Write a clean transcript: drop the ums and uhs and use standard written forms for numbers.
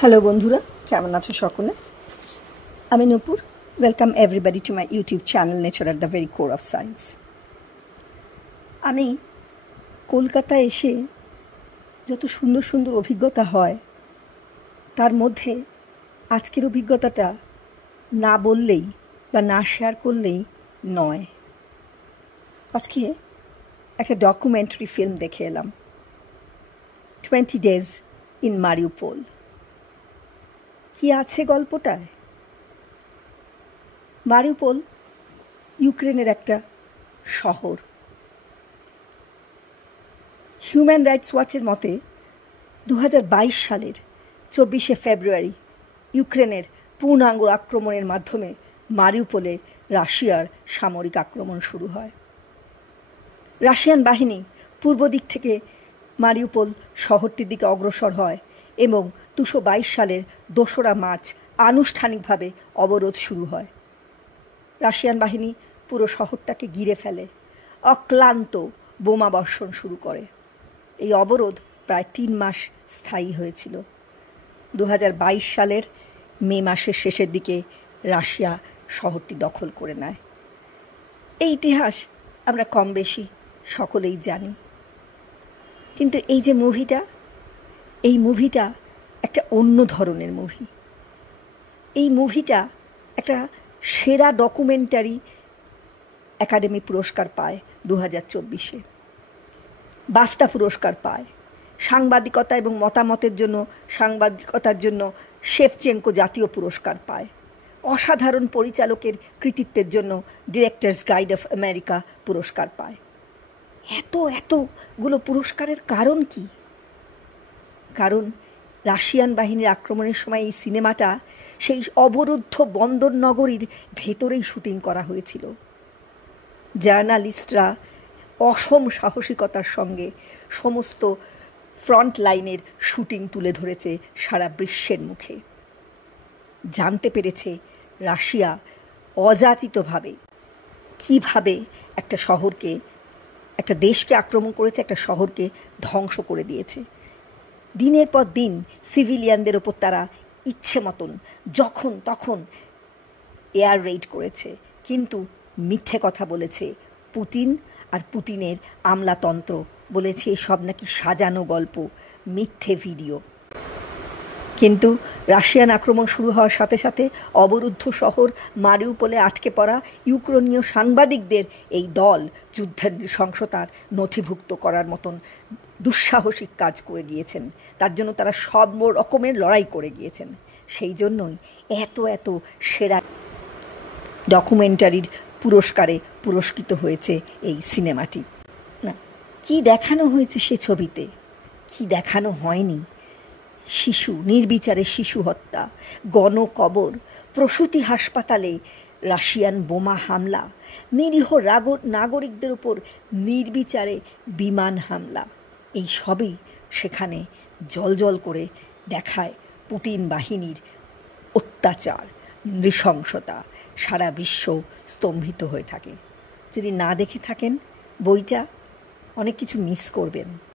Hello বন্ধুরা, কেমন আছো সকলে? আমি Nupur. Welcome everybody to my YouTube channel nature at the very core of science. আমি কলকাতায় এসে যত সুন্দর সুন্দর অভিজ্ঞতা হয়, তার মধ্যে আজকের অভিজ্ঞতাটা না বললেই বা না শেয়ার করলেই নয়। আজকে একটা ডকুমেন্টারি ফিল্ম দেখে এলাম, 20 Days in Mariupol। কি আছে গল্পটায়? মারিউপোল ইউক্রেনের একটা শহর। হিউম্যান রাইটস ওয়াচের মতে 2022 সালের 24শে ফেব্রুয়ারি ইউক্রেনের পূর্ণাঙ্গ আক্রমণের মাধ্যমে মারিউপোলে রাশিয়ার সামরিক আক্রমণ শুরু হয়। রাশিয়ান বাহিনী পূর্ব দিক থেকে মারিউপোল শহরটির দিকে অগ্রসর হয় এবং 2022 সালের 2রা মার্চ আনুষ্ঠানিকভাবে অবরোধ শুরু হয়। রাশিয়ান বাহিনী পুরো শহরটাকে ঘিরে ফেলে, অক্লান্ত বোমা বর্ষণ শুরু করে। এই অবরোধ প্রায় 3 মাস স্থায়ী হয়েছিল। 2022 সালের মে মাসের শেষের দিকে রাশিয়া শহরটি দখল করে নেয়। এই ইতিহাস আমরা কম বেশি সকলেই জানি। কিন্তু এই যে মুভিটা একটা অন্য ধরনের মুভি। এই মুভিটা একটা সেরা ডকুমেন্টারি একাডেমি পুরস্কার পায় 2024-এ, বাফটা পুরস্কার পায়। সাংবাদিকতা এবং সাংবাদিকতার জন্য শেভচেঙ্কো জাতীয় পুরস্কার পায়। অসাধারণ পরিচালকের কৃতিত্বের জন্য ডিরেক্টরস গাইড অফ আমেরিকা পুরস্কার পায়। এতগুলো পুরস্কারের কারণ কি? কারণ রাশিয়ান বাহিনীর আক্রমণের সময় এই সিনেমাটা সেই অবরুদ্ধ বন্দর নগরীর ভেতরেই শুটিং করা হয়েছিল। জার্নালিস্টরা অসম সাহসিকতার সঙ্গে সমস্ত ফ্রন্ট লাইনের শুটিং তুলে ধরেছে সারা বিশ্বের মুখে। জানতে পেরেছে রাশিয়া অযাচিতভাবে কিভাবে একটা দেশকে আক্রমণ করেছে, একটা শহরকে ধ্বংস করে দিয়েছে। দিনের পর দিন সিভিলিয়ানদের ওপর তারা ইচ্ছে মতন যখন তখন এয়ার রেইড করেছে, কিন্তু মিথ্যে কথা বলেছে পুতিন আর পুতিনের আমলাতন্ত্র। বলেছে এসব নাকি সাজানো গল্প, মিথ্যে ভিডিও। কিন্তু রাশিয়ান আক্রমণ শুরু হওয়ার সাথে সাথে অবরুদ্ধ শহর মারিউপোলে আটকে পড়া ইউক্রেনীয় সাংবাদিকদের এই দল যুদ্ধের নৃশংসতার নথিভুক্ত করার মতন দুঃসাহসিক কাজ করে গিয়েছেন। তার জন্য তারা সব রকমের লড়াই করে গিয়েছেন। সেই জন্যই এত সেরা ডকুমেন্টারির পুরস্কারে পুরস্কৃত হয়েছে এই সিনেমাটি। না, কি দেখানো হয়েছে সে ছবিতে, কি দেখানো হয়নি? নির্বিচারে শিশু হত্যা, গণকবর, প্রসূতি হাসপাতালে রাশিয়ান বোমা হামলা, নিরীহ নাগরিকদের উপর নির্বিচারে বিমান হামলা, এই সবই সেখানে জ্বলজ্বল করে দেখায় পুতিন বাহিনীর অত্যাচার, নৃশংসতা। সারা বিশ্ব স্তম্ভিত হয়ে থাকে। যদি না দেখে থাকেন বইটা, অনেক কিছু মিস করবেন।